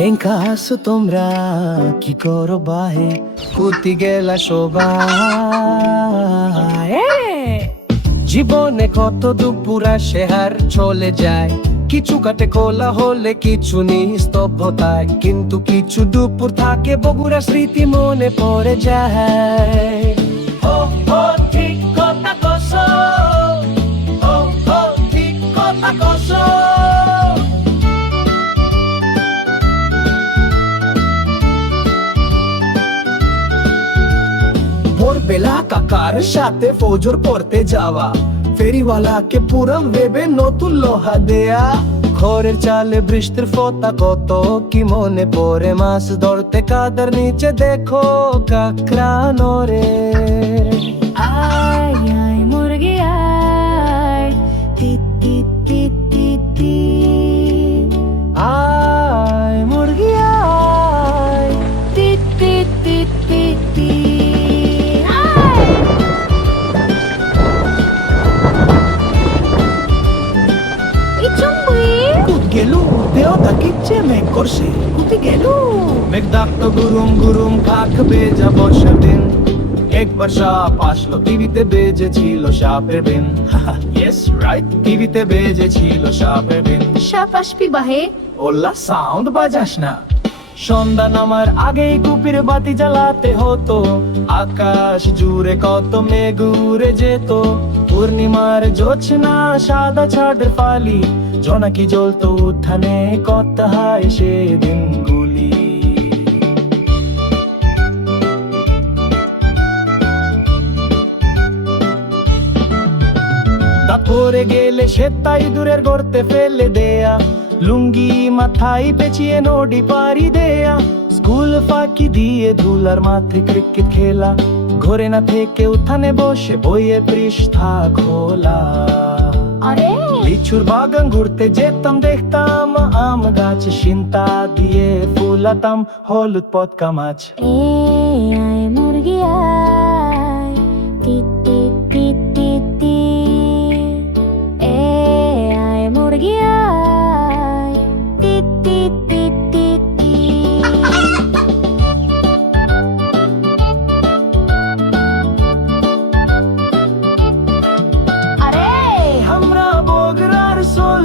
কেঙ্কা আসো তোমরা, কি করো বাহে, কুতি গেলা সবাই। জীবনে কত দুপুর আসে আর চলে যায়, কিছু কাটে কোলা হলে কিছু নিস্তব্ধতায়, কিন্তু কিছু দুপুর থাকে বগুড়া স্মৃতি মনে পড়ে যায়। ও ও ঠিক কথা কসো, ও ও ঠিক কথা কসো। ভোরবেলা কাকার সাথে ফজর পড়তে যাওয়া, ফেরিওয়ালাকে পুরম ভেবে নতুন লোহা দেয়া, ঘরের চালে বৃষ্টির ফোঁটা কত কি মনে পড়ে, মাছ ধরতে কাদার নিচে দেখো কাকড়া নড়ে। আয় আয় মুরগি আয়, তি তি তি তি তি। আয় মুরগি আয়, তি তি তি তি তি। কুত গেলু দেওতা কিচ্ছে মেঘ করছে, কুতি গেলু মেঘ ডাকতো গুরুম গুরুম থাকবে যা বর্ষার দিন। একবার সাপ আসলো, টিভিতে বেজেছিল সাপের বিন। ইয়েস রাইট, টিভিতে বেজেছিল সাপের বিন। সাপ আসবি বাহে, ওল্লা সাউন্ড বাজাস না। সন্ধ্যা নামার আগেই কুপির বাতি জ্বালাতে হতো, আকাশ জুড়ে কত মেঘ উড়ে যেত। পূর্ণিমার জোছনা সাদা ছাদের ফালি, জোনাকি জ্বলতো উঠানে, কত হায় সেদিন গুলি। তারপরে গেলে সে তাই দূরের গর্তে ফেলে দেয়া, লুঙ্গি মাথায় পেঁচিয়ে নদী পাড়ি দেয়া। স্কুল ফাঁকি দিয়ে ধুলার মাঠে ক্রিকেট খেলা, ঘরে না থেকে উঠানে বসে বইয়ের পৃষ্ঠা খোলা। আরে লিচুর বাগান ঘুরতে যেতাম, দেখতাম আম গাছ, সিন্তা দিয়ে ফুলাতাম হলুদ পটকা মাছ। এ আয় মুরগি আয়, তি তি তি তি তি। এ আয় মুরগি আয়, তি তি তি তি তি। আরে আমরা বগরার সোল,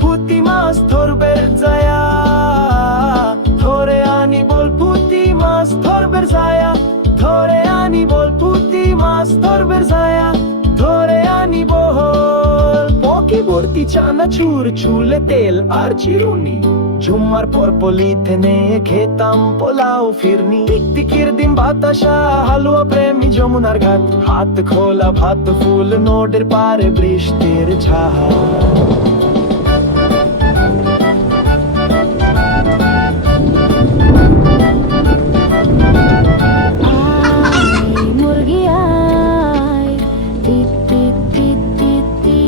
পুঁটি মাছ ধরবে যায়া, ধরে আনি বল পুঁটি মাছ ধরবে যায়া, ধরে আনি বল পুঁটি মাছ ধরবে যায়া, ধরে আনি বল। পকি ভর্তি চানাচুর, চুলে তেল আর চিরুনি, ঝুমার পর পলিথিনে খেতাম পোলাও ফিরনি। টিকটিকির দিন বাতাসা, হালুয়া প্রেমী যমুনার ঘাট, হাত খোলা ভাত ফুল নদীর পারে বৃষ্টির ছায়া। আয় মুরগি আয়, তি তি তি তি তি।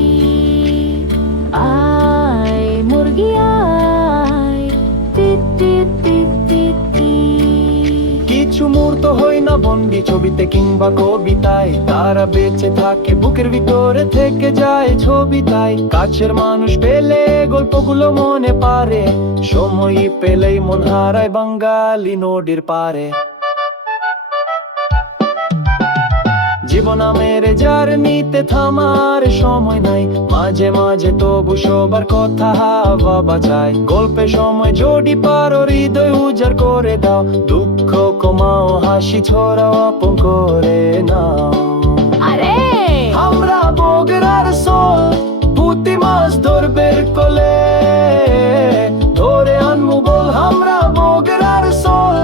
আয় মুরগি আয়, তি তি তি তি তি। কিছু মুহূর্ত হই না বন্দি ছবিতে কিংবা কবিতায়, তারা বেঁচে থাকে বুকের ভিতরে থেকে যায় ছবিতায়। কাছের মানুষ পেলে গল্পগুলো মনে পারে, সময় পেলেই মন হারায় বাঙালি নদীর পারে। জীবন মেরে যার নিতে থামার সময় নাই, মাঝে মাঝে তবু সবার কথা ভাবা চাই। গল্পে সময় জড়ি পারো, হৃদয় উজাড় করে দাও, দুঃখ কমাও, হাসি ছড়াও, আপন করে নাও। আরে আমরা বগরার সোল, পুঁটি মাছ ধরবে কোলে, ধরে আনমু বল। আমরা বগরার সোল,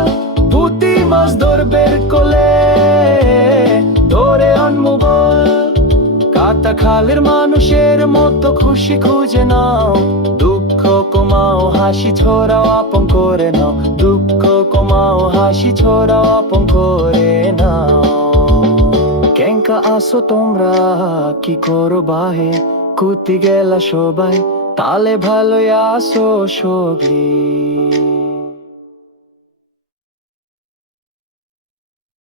পুঁটি মাছ ধরবে কোলে, ধরে আনমু বল। কাটা খালের মানুষের মতো খুশি খুঁজে নাও, দুঃখ কমাও, হাসি ছড়াও, আপন করে নাও, দুঃখ কমাও, হাসি ছড়াও, আপন করে নাও। কেঙ্কা আসো তোমরা, কি করো বাহে, কুতি গেলা সবাই, তালে ভালোই আসো সগলি।